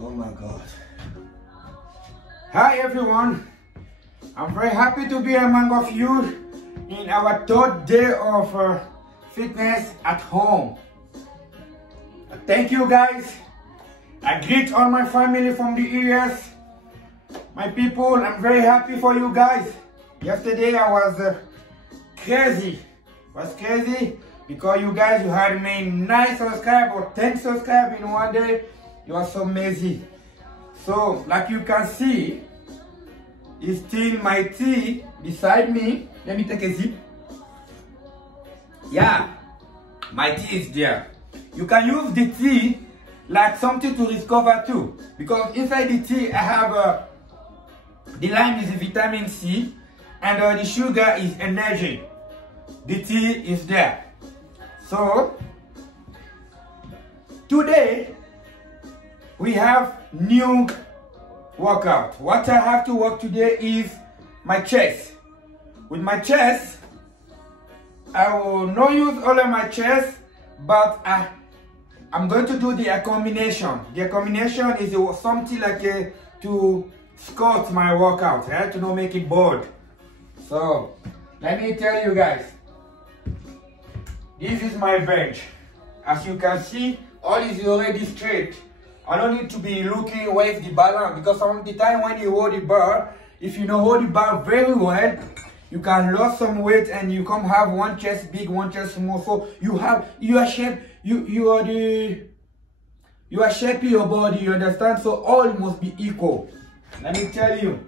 Oh my God. Hi everyone. I'm very happy to be among of you in our third day of fitness at home. Thank you guys. I greet all my family from the US. My people, I'm very happy for you guys. Yesterday I was crazy. Because you guys, you had me 9 subscribers or 10 subscribers in one day. You are so amazing. So, like you can see, it's still my tea beside me. Let me take a sip. Yeah, my tea is there. You can use the tea like something to discover too. Because inside the tea, I have the lime is vitamin C and the sugar is energy. The tea is there. So, today, we have new workout. What I have to work today is my chest. With my chest, I will not use all of my chest, but I'm going to do the combination. The combination is something like to squat my workout, right? To not make it bored. So, let me tell you guys. This is my bench. As you can see, all is already straight. I don't need to be looking where is the balance, because some of the time when you hold the bar, if you don't hold the bar very well, you can lose some weight and you come have one chest big, one chest small. So you are shaping your body, you understand? So all must be equal. Let me tell you.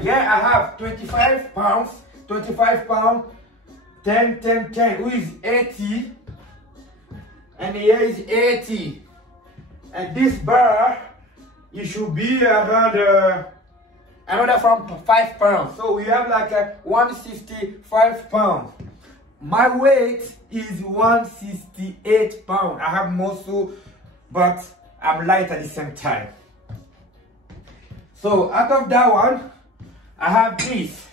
Here I have 25 pounds, 10, 10, 10, who is 80, and here is 80. And this bar, it should be around another from 5 pounds. So we have like 165 pounds. My weight is 168 pounds. I have muscle, but I'm light at the same time. So out of that one, I have these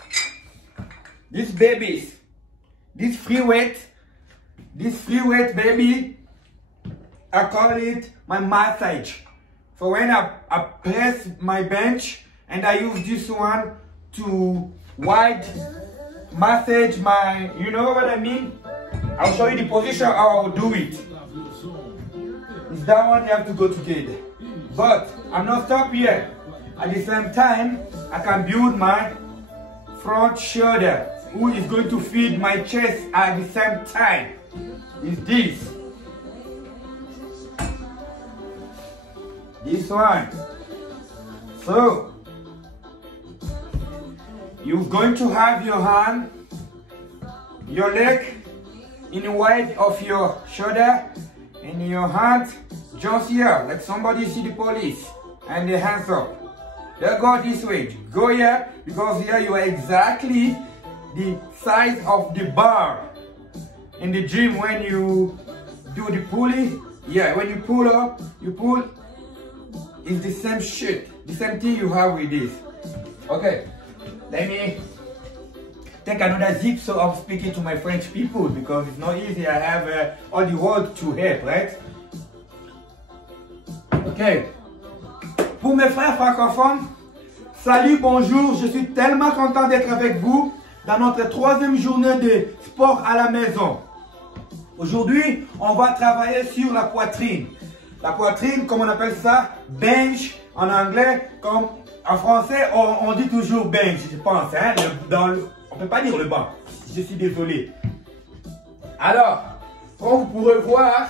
babies. This free weight baby, I call it my massage. So when I press my bench and I use this one to wide massage my, you know what I mean? I'll show you the position how I'll do it. It's that one you have to go together. But I'm not stopped here. At the same time, I can build my front shoulder, who is going to feed my chest at the same time. Is this one. So you're going to have your hand, your leg in the wide of your shoulder, and your hand just here, like somebody see the police, and the hands up. They go this way, go here, because here you are exactly the size of the bar in the gym. When you do the pulley, yeah, when you pull up, you pull, it's the same shit, the same thing you have with this. Okay, let me take another zip so I'm speaking to my French people, because it's not easy. I have all the world to help, right? Okay. Pour mes frères francophones, salut, bonjour, je suis tellement content d'être avec vous dans notre 3e journée de sport à la maison. Aujourd'hui, on va travailler sur la poitrine. La poitrine, comme on appelle ça, bench en anglais, comme en français, on dit toujours bench, je pense. Hein, on ne peut pas dire le banc, je suis désolé. Alors, comme vous pourrez voir,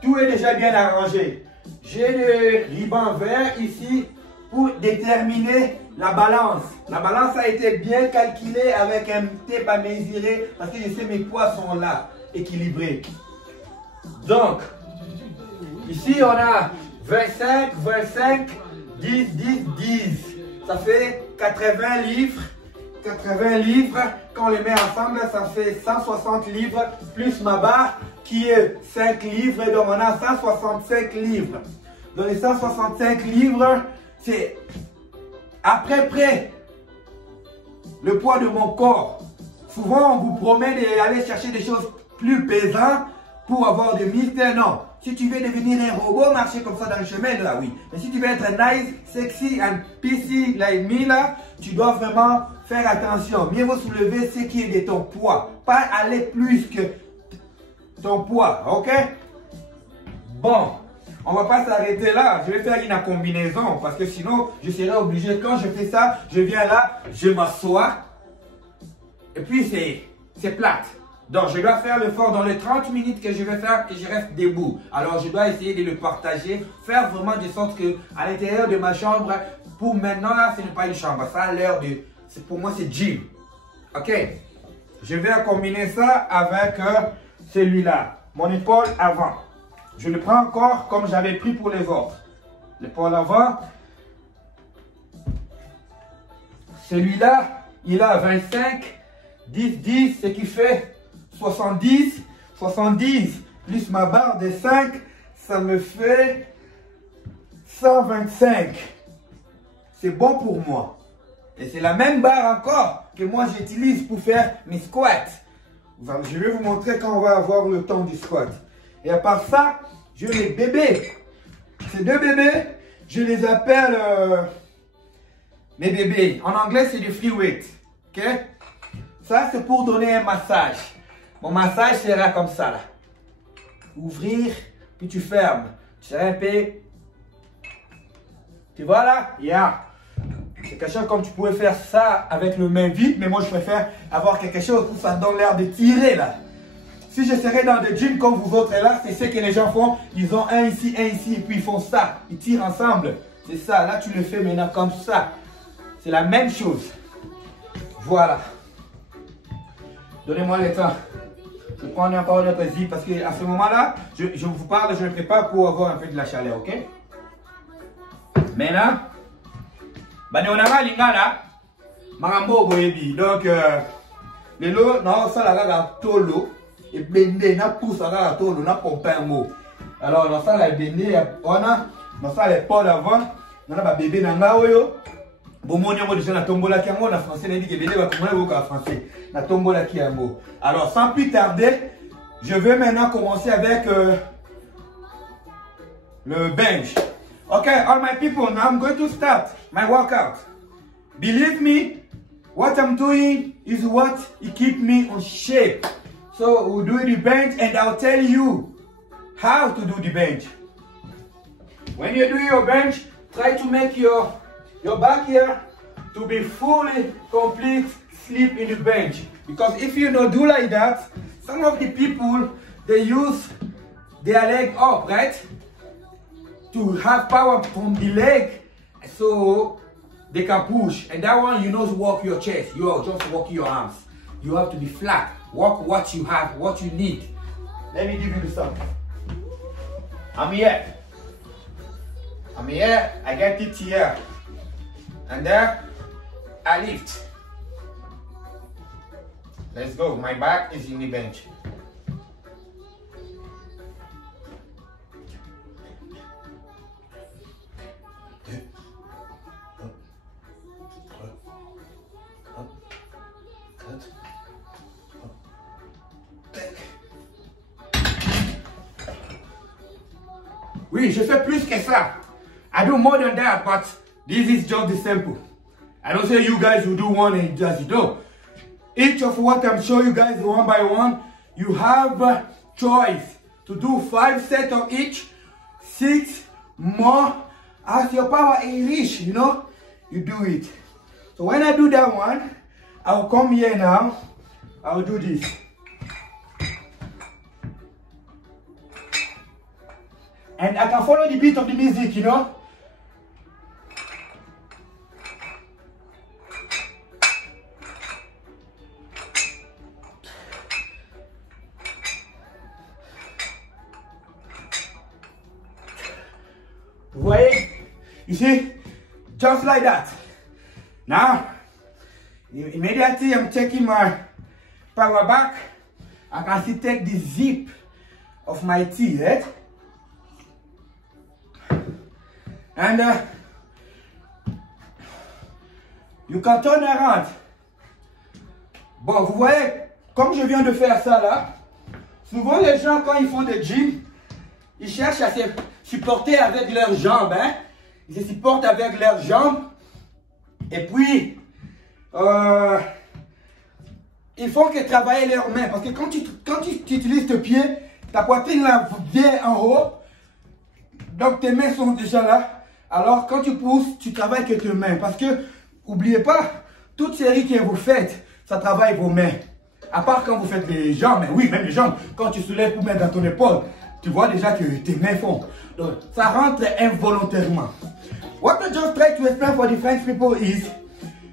tout est déjà bien arrangé. J'ai le ruban vert ici pour déterminer la balance. La balance a été bien calculée avec un tape à mesurer, parce que je sais mes poids sont là, équilibrés. Donc, ici on a 25, 25, 10, 10, 10. Ça fait 80 livres. 80 livres, quand on les met ensemble, ça fait 160 livres, plus ma barre qui est 5 livres, et donc on a 165 livres. Dans les 165 livres, c'est à peu près le poids de mon corps. Souvent, on vous promet d'aller chercher des choses plus pesant pour avoir de mystère. Non. Si tu veux devenir un robot, marcher comme ça dans le chemin, là, oui. Mais si tu veux être nice, sexy and PC like me, là, tu dois vraiment faire attention. Mieux vaut soulever ce qui est de ton poids. Pas aller plus que ton poids, ok? Bon, on va pas s'arrêter là. Je vais faire une combinaison parce que sinon, je serai obligé. Quand je fais ça, je viens là, je m'assois. Et puis, c'est plate. Donc, je dois faire l'effort dans les 30 minutes que je vais faire que je reste debout. Alors, je dois essayer de le partager, faire vraiment de sorte que à l'intérieur de ma chambre, pour maintenant, là, ce n'est pas une chambre. Ça a l'air de... Pour moi, c'est gym. Ok? Je vais combiner ça avec celui-là. Mon épaule avant. Je le prends encore comme j'avais pris pour les autres. L'épaule avant. Celui-là, il a 25, 10, 10, ce qui fait 70, 70, plus ma barre de 5, ça me fait 125. C'est bon pour moi. Et c'est la même barre encore que moi j'utilise pour faire mes squats. Je vais vous montrer quand on va avoir le temps du squat. Et à part ça, j'ai les bébés. Ces deux bébés, je les appelle mes bébés. En anglais, c'est du free weight. Ok? Ça, c'est pour donner un massage. Mon massage sera comme ça, là. Ouvrir, puis tu fermes. Tu seras un peu... Tu vois là? Yeah. C'est quelque chose comme tu pouvais faire ça avec le main vide, mais moi, je préfère avoir quelque chose où ça donne l'air de tirer, là. Si je serais dans des gyms comme vous autres là, c'est ce que les gens font. Ils ont un ici, et puis ils font ça. Ils tirent ensemble. C'est ça. Là, tu le fais maintenant comme ça. C'est la même chose. Voilà. Donnez-moi le temps. Je prends encore notre zip parce qu'à ce moment-là, je vous parle, je me prépare pour avoir un peu de la chaleur, ok? Maintenant, on a lingala, marambo boyebi. Donc, le lot, non, ça la tolo, et bende, na pousse la tolo, na pompe un mot. Alors, dans ça, la bende, on a, dans ça, les pods avant, on a bébé nanga oyo. Déjà, tombola qui en français, on a dit que bébé va commencer en français. La tombola qui en mot. Alors, sans plus tarder, je vais maintenant commencer avec le bench. Okay, all my people, now I'm going to start my workout. Believe me, what I'm doing is what it keeps me on shape. So we'll do the bench and I'll tell you how to do the bench. When you do your bench, try to make your back here to be fully complete sleep in the bench. Because if you don't do like that, some of the people, they use their leg up, right? To have power from the leg so they can push. And that one, you don't walk your chest, you just walk your arms. You have to be flat. Walk what you have, what you need. Let me give you something. I'm here. I'm here, I get it here. And there, I lift. Let's go. My back is in the bench. Oui, je fais plus que ça. I do more than that, but this is just the simple. I don't say you guys will do one and just do. Each of what I'm showing you guys one by one, you have a choice to do 5 sets of each, 6 more. As your power is reach, you know, you do it. So when I do that one, I'll come here now, I'll do this. And I can follow the beat of the music, you know. Vous voyez? You see? Just like that. Now, immediately I'm taking my power back. I can still take the zip of my tee, right? And you can turn around. Bon, vous voyez, comme je viens de faire ça là, Souvent, les gens, quand ils font des gym, ils cherchent à se supporter avec leurs jambes. Hein? Ils se supportent avec leurs jambes. Et puis, ils font que travailler leurs mains. Parce que quand tu utilises tes pieds, ta poitrine là vient en haut. Donc, tes mains sont déjà là. Alors, quand tu pousses, tu travailles que tes mains. Parce que, n'oubliez pas, toute série que vous faites, ça travaille vos mains. À part quand vous faites les jambes, mais oui, même les jambes, quand tu soulèves pour mettre dans ton épaule, tu vois déjà que tes mains font. Donc, ça rentre involontairement. What I just try to explain for the French people is,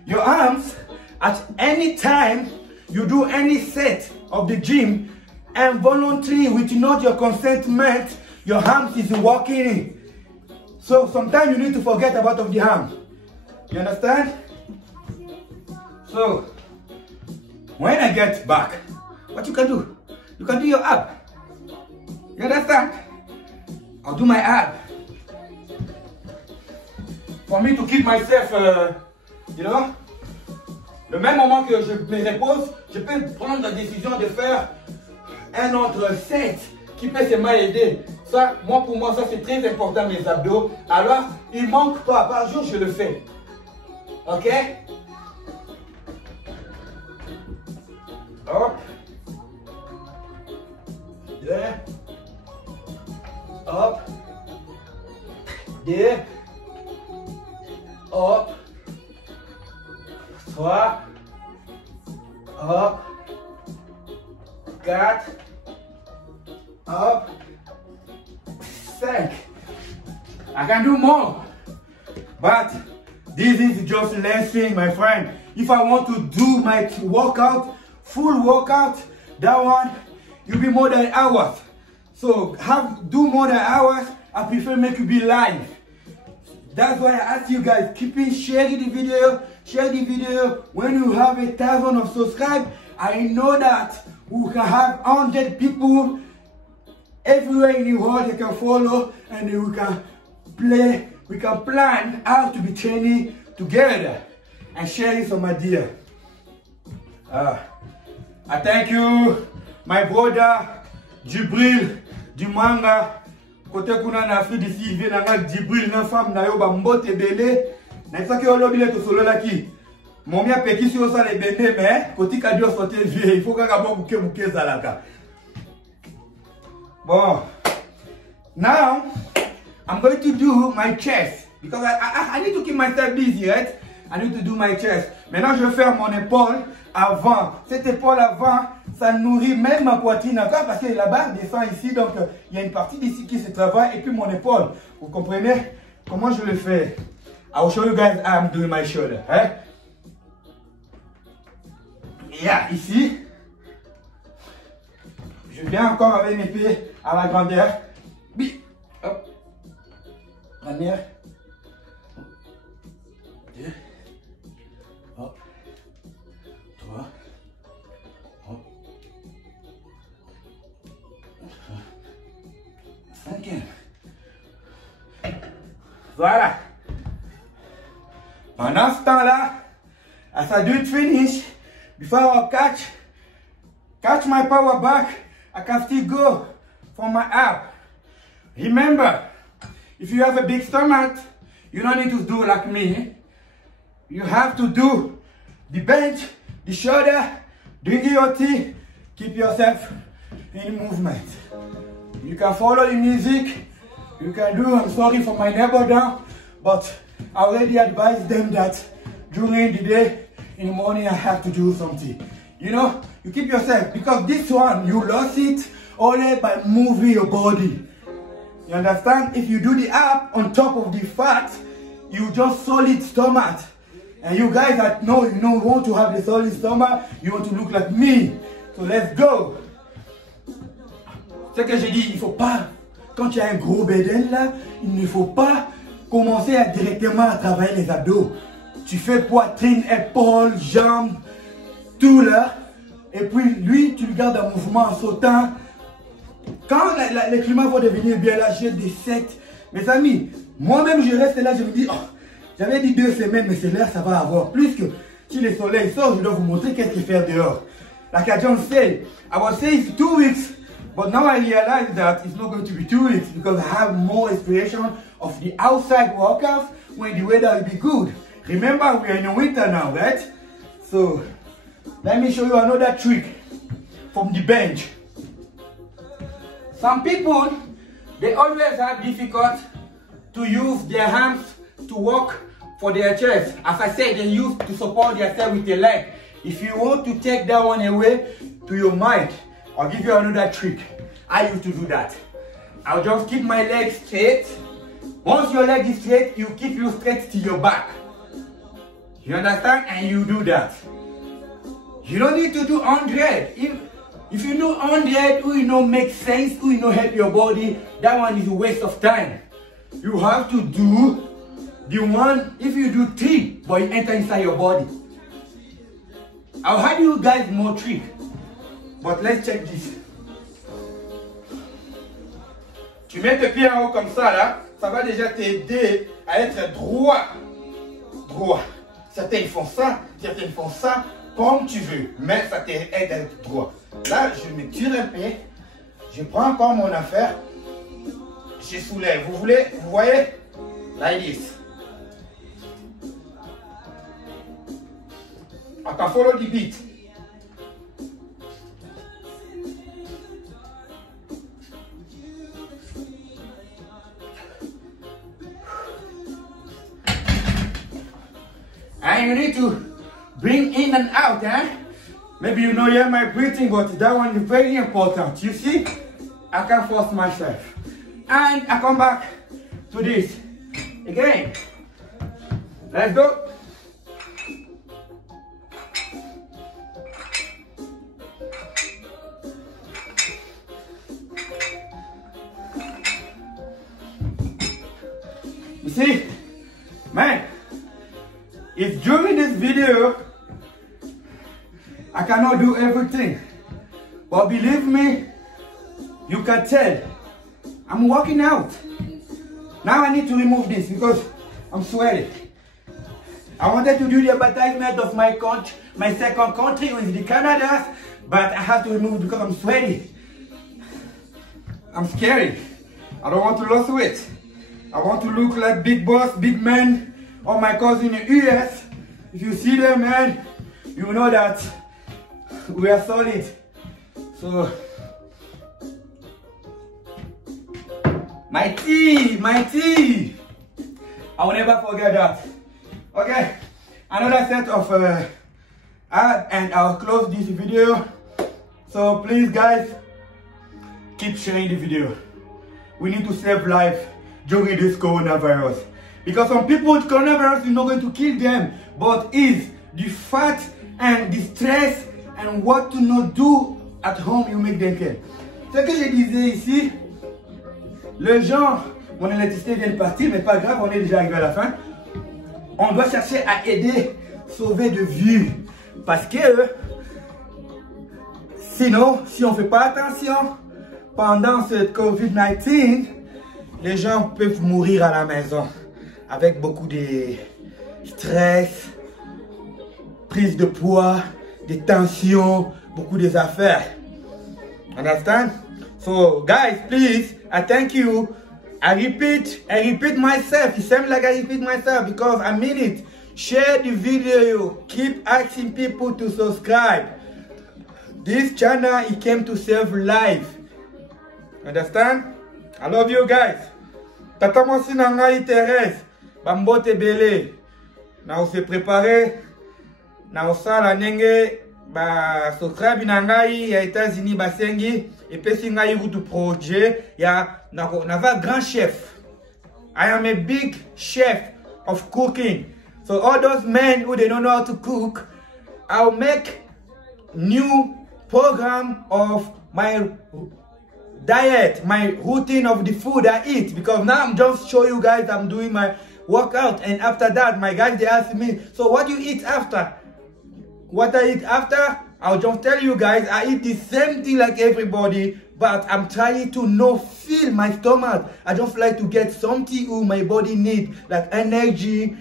your arms, at any time you do any set of the gym, involuntarily, with not your consentment, your arms is working. So sometimes you need to forget about the arm. You understand? So, when I get back, what you can do? You can do your ab. You understand? I'll do my ab. For me to keep myself, you know, le même moment que je me repose, je peux prendre la décision de faire un autre set qui peut seulement aider. Ça, pour moi, ça c'est très important, mes abdos. Alors, il ne manque pas. Par jour, je le fais. Ok? Hop. Deux. Hop. Deux. Hop. Trois. Hop. Quatre. Hop. 5. I can do more. But this is just less thing, my friend. If I want to do my workout, full workout, that one, you'll be more than hours. So do more than hours, I prefer make you be live. That's why I ask you guys, sharing the video, share the video. When you have 1,000 of subscribers, I know that we can have 100 people everywhere in the world they can follow, and we can plan how to be training together and sharing some ideas. I thank you, my brother Djibril du Manga. Côté kuna na Afrique d'ici, il vient d'Anga Djibril, na femme na yo ba mbote belé. Na isa ke olobi le to solo la ki. Mon mia peki si osa le bende mais côté ka dio sortir vieux, il faut ka bon bouke zalaka. Bon. Now I'm going to do my chest because I need to keep myself busy, right? I need to do my chest. Maintenant, je vais faire mon épaule avant. Cette épaule avant, ça nourrit même ma poitrine encore parce que la barre descend ici. Donc, il y a une partie d'ici qui se travaille et puis mon épaule. Vous comprenez comment je le fais? I will show you guys how I'm doing my shoulder. Hein? Yeah, ici. Je viens encore avec mes pieds à la grandeur. Bi. Hop. Grandeur. 2. Hop. 3. Hop. 5. Voilà. Pendant ce temps-là, as I do it finish, before I catch my power back, I can still go for my ab. Remember, if you have a big stomach, you don't need to do like me. You have to do the bench, the shoulder, the guillotine, keep yourself in movement. You can follow the music, you can do, I'm sorry for my neighbor down, but I already advised them that during the day, in the morning, I have to do something. You know, you keep yourself, because this one, you lost it only by moving your body. You understand? If you do the ab on top of the fat, you just solid stomach. And you guys that know, you don't want to have the solid stomach, you want to look like me. So let's go. Ce que j'ai dit, il ne faut pas, quand tu as un gros bédel là, il ne faut pas commencer directement à travailler les abdos. Tu fais poitrine, épaules, jambes, tout là. Et puis lui, tu le gardes en mouvement en sautant. Quand les climats vont devenir bien là, j'ai des sets. Mes amis, moi-même je reste là, je me dis, oh, j'avais dit 2 semaines, mais c'est l'air, ça va avoir. Plus que si le soleil sort, je dois vous montrer qu'est-ce qu'il fait dehors. Like I just said, I was saying 2 weeks, But now I realize that it's not going to be 2 weeks because I have more inspiration of the outside workouts when the weather will be good. Remember, we are in the winter now, right? So let me show you another trick from the bench. Some people, they always have difficult to use their hands to work for their chest. As I said, they use to support themselves with their leg. If you want to take that one away to your mind, I'll give you another trick. I used to do that. I'll just keep my leg straight. Once your leg is straight, you keep you straight to your back. You understand? And you do that. You don't need to do 100. If you do 100, who you know makes sense, who you know help your body, that one is a waste of time. You have to do the one, if you do 3, but you enter inside your body. I'll have you guys more trick. But let's check this. Tu mets tes pieds en haut comme ça là, ça va déjà t'aider à être droit. Droit. Certains font ça, certains font ça, comme tu veux, mais ça t'aide à être droit. Là, je me tire un peu, je prends encore mon affaire, je soulève. Vous voyez? Like this. I can follow the beat. And you need to bring in and out, eh? Maybe you know hear my breathing, but that one is very important. You see? I can force myself. And I come back to this. Again. Let's go. You see? Man. If during this video, I cannot do everything. But believe me, you can tell. I'm working out. Now I need to remove this because I'm sweating. I wanted to do the advertisement of my country, my second country, which is the Canada, but I have to remove it because I'm sweaty. I'm scared. I don't want to lose weight. I want to look like big boss, big man, or my cousin in the US. If you see them, man, you know that we are solid. So, my tea. I will never forget that. Okay, another set of ads, and I'll close this video. So please, guys, keep sharing the video. We need to save life during this coronavirus. Because some people, coronavirus is not going to kill them, but is the fat and the stress and what to not do at home you make them kill. Ce que je disais ici, le genre, mon électricité vient de partir, mais pas grave, on est déjà arrivé à la fin. On doit chercher à aider, sauver de vies. Parce que sinon, si on ne fait pas attention, pendant cette COVID-19, les gens peuvent mourir à la maison. Avec beaucoup de stress, prise de poids, des tensions, beaucoup des affaires. Understand? So guys, please, I thank you. I repeat myself. It seems like I repeat myself because I mean it. Share the video. Keep asking people to subscribe. This channel, it came to save life. Understand? I love you guys. Tata Mosi Nangai Thérèse. Bambote Bele. Na se préparé. Na osala nenge. Ba subscribe nangai ya États-Unis basengi. Et pesi ngai route projet. Ya nava grand chef. I am a big chef of cooking. So all those men who they don't know how to cook, I'll make new program of my diet, my routine of the food I eat, because now I'm just showing you guys I'm doing my workout, and after that my guys they ask me, so what do you eat after? What I eat after, I'll just tell you guys I eat the same thing like everybody, but I'm trying to not fill my stomach. I just like to get something who my body needs, like energy,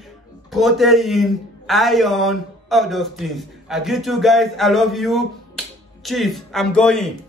protein, iron, all those things. I greet you guys, I love you. Cheers, I'm going.